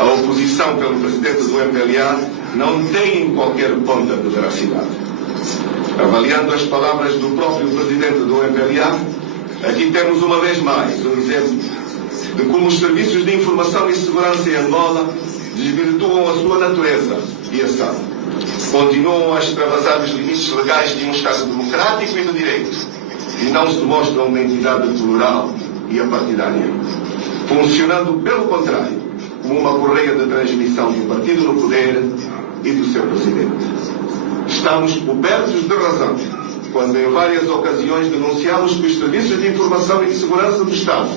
A oposição pelo presidente do MPLA não tem qualquer ponta de veracidade. Avaliando as palavras do próprio presidente do MPLA, aqui temos uma vez mais um exemplo de como os serviços de informação e segurança em Angola desvirtuam a sua natureza e ação. Continuam a extravasar os limites legais de um Estado democrático e de direito e não se mostram uma entidade plural e apartidária, funcionando, pelo contrário, como uma correia de transmissão do partido no poder e do seu presidente. Estamos cobertos de razão quando em várias ocasiões denunciamos que os serviços de informação e de segurança do Estado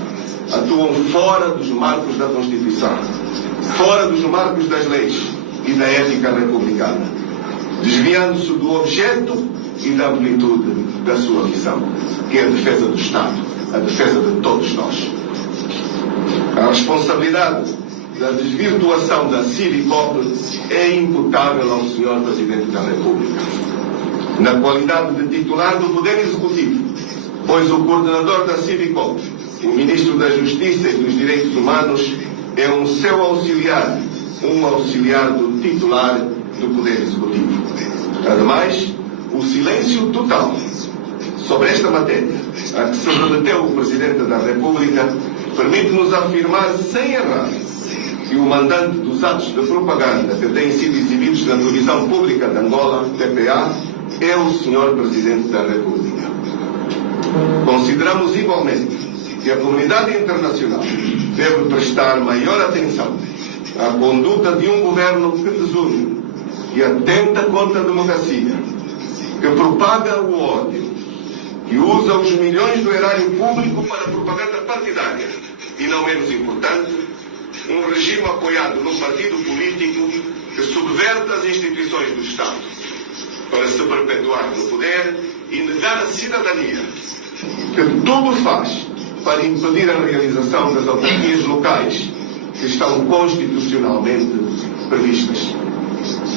atuam fora dos marcos da Constituição, fora dos marcos das leis e da ética republicana, desviando-se do objeto e da amplitude da sua missão, que é a defesa do Estado, a defesa de todos nós. A responsabilidade da desvirtuação da Civicop é imputável ao Sr. Presidente da República, na qualidade de titular do Poder Executivo, pois o coordenador da Civicop, o Ministro da Justiça e dos Direitos Humanos, é um seu auxiliar, um auxiliar do titular do Poder Executivo. Ademais, o silêncio total sobre esta matéria a que se remeteu o Presidente da República permite-nos afirmar sem errar que o mandante dos atos de propaganda que têm sido exibidos na televisão pública de Angola, TPA, é o Sr. Presidente da República. Consideramos igualmente que a comunidade internacional deve prestar maior atenção à conduta de um governo que desune, que atenta contra a democracia, que propaga o ódio, que usa os milhões do erário público para propaganda partidária e, não menos importante, um regime apoiado num partido político que subverte as instituições do Estado para se perpetuar no poder e negar a cidadania, que tudo faz para impedir a realização das autarquias locais que estão constitucionalmente previstas.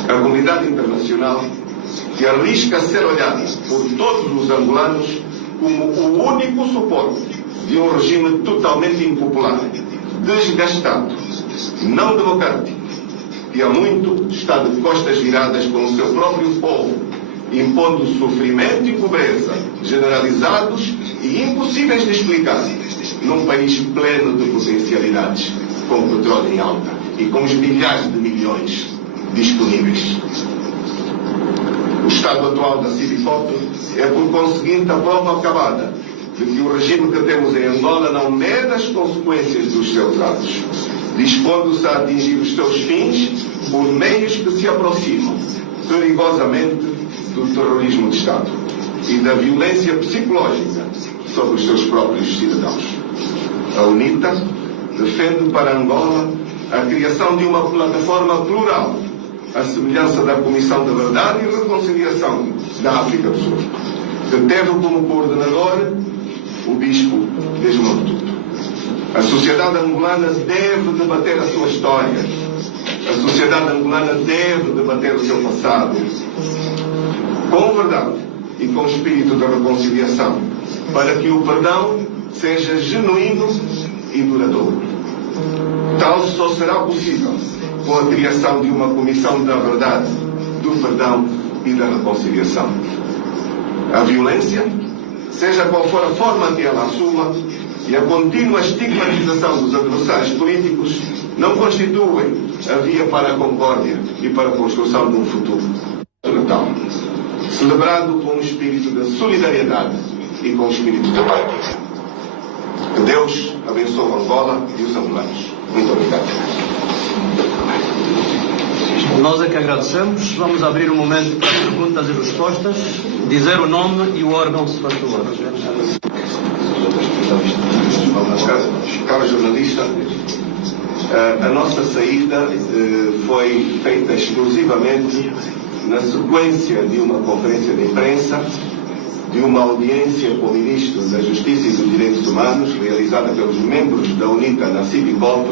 A comunidade internacional que arrisca ser olhada por todos os angolanos como o único suporte de um regime totalmente impopular, desgastado, não democrático, que há muito está de costas viradas com o seu próprio povo, impondo sofrimento e pobreza generalizados e impossíveis de explicar, num país pleno de potencialidades, com petróleo em alta e com os milhares de milhões disponíveis. O estado atual da Civicop é, por conseguinte, a prova acabada de que o regime que temos em Angola não mede as consequências dos seus atos, dispondo-se a atingir os seus fins por meios que se aproximam perigosamente do terrorismo de Estado e da violência psicológica sobre os seus próprios cidadãos. A UNITA defende para Angola a criação de uma plataforma plural, à semelhança da Comissão de Verdade e Reconciliação da África do Sul, que teve como coordenador o Bispo Desmond Tutu. A sociedade angolana deve debater a sua história. A sociedade angolana deve debater o seu passado com verdade e com espírito de reconciliação, para que o perdão seja genuíno e duradouro. Tal só será possível com a criação de uma comissão da verdade, do perdão e da reconciliação. A violência, seja qual for a forma que ela assuma, e a contínua estigmatização dos adversários políticos não constituem a via para a concórdia e para a construção de um futuro natal, celebrado com o espírito de solidariedade e com o espírito de partilha. Que Deus abençoe Angola e os angolanos. Muito obrigado. Nós é que agradecemos. Vamos abrir um momento para perguntas e respostas. Dizer o nome e o órgão, se faz favor. Cara jornalista, a nossa saída foi feita exclusivamente na sequência de uma conferência de imprensa, de uma audiência com o Ministro da Justiça e dos Direitos Humanos, realizada pelos membros da UNITA na Civicop,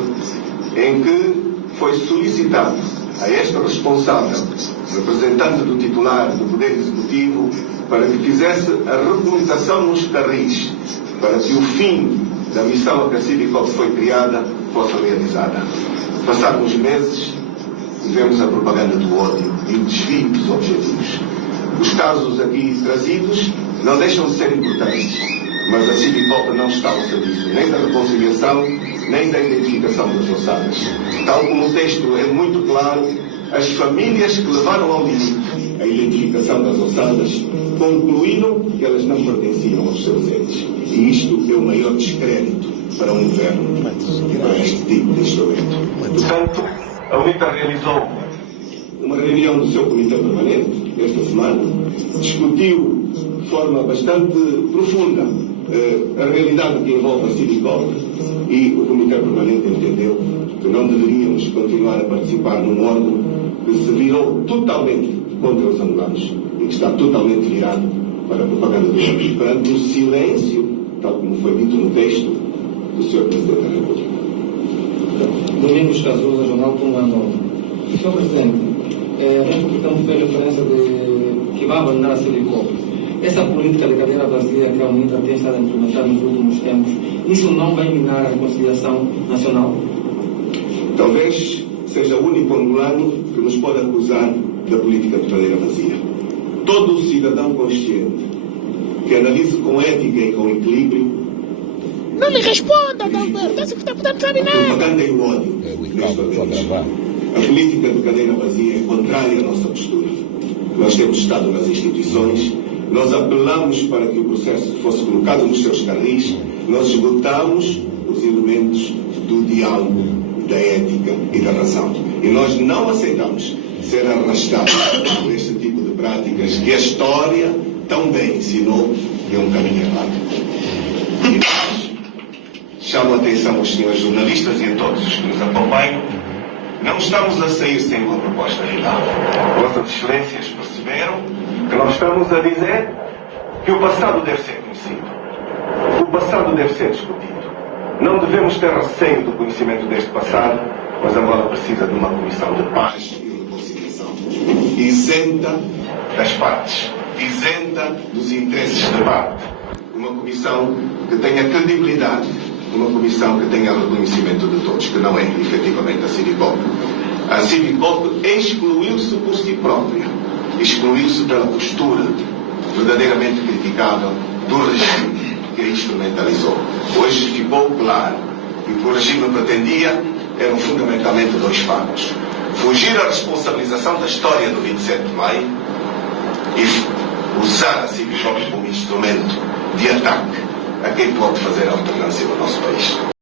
em que foi solicitado a esta responsável, representante do titular do Poder Executivo, para que fizesse a regulamentação nos carris, para que o fim da missão a que a Civicop foi criada fosse realizada. Passados uns meses, vemos a propaganda do ódio e o desvio dos objetivos. Os casos aqui trazidos não deixam de ser importantes, mas a Civipop não está ao serviço nem da reconciliação, nem da identificação das ossadas. Tal como o texto é muito claro, as famílias que levaram ao limite a identificação das ossadas concluíram que elas não pertenciam aos seus entes. E isto é o maior descrédito para um governo, para este tipo de instrumento. Portanto, a UNITA realizou uma reunião do seu comitê permanente esta semana, discutiu de forma bastante profunda a realidade que envolve a Civipop e o comitê permanente entendeu que não deveríamos continuar a participar num órgão que se virou totalmente contra os angolanos e que está totalmente virado para a propaganda do ódio, perante o silêncio, tal como foi dito no texto do Sr. Presidente da República. Domingos Cazuza, Jornal Tungandão. Sr. Presidente, o capitão fez referência de que vai abandonar a Civipop. Essa política de cadeira vazia que a UNITA tem estado a implementar nos últimos tempos, isso não vai minar a reconciliação nacional? Talvez seja o único angolano que nos pode acusar da política de cadeira vazia. Todo cidadão consciente que analise com ética e com equilíbrio. Não lhe responda, Dalberto, esse que está podendo saber A nada. propaganda e o ódio neste país. A política de cadeira vazia é contrária à nossa postura. Nós temos estado nas instituições, nós apelamos para que o processo fosse colocado nos seus carris, nós esgotamos os elementos do diálogo, da ética e da razão. E nós não aceitamos ser arrastados por este tipo de práticas que a história tão bem ensinou que é um caminho errado. E nós chamo a atenção aos senhores jornalistas e a todos os que nos acompanham. Não estamos a sair sem uma proposta final. Vossas Excelências perceberam que nós estamos a dizer que o passado deve ser conhecido. O passado deve ser discutido. Não devemos ter receio do conhecimento deste passado, mas Angola precisa de uma comissão de paz e reconciliação. Isenta das partes, isenta dos interesses de parte. Uma comissão que tenha credibilidade, uma comissão que tenha reconhecimento de todos, que não é efetivamente a Civipop. A Civipop excluiu-se por si própria, excluiu-se pela postura verdadeiramente criticável do regime que a instrumentalizou. Hoje ficou claro que o que o regime pretendia eram fundamentalmente dois fatos: fugir à responsabilização da história do 27 de maio e usar a Civipop como instrumento de ataque a quem pode fazer a alternância no nosso país.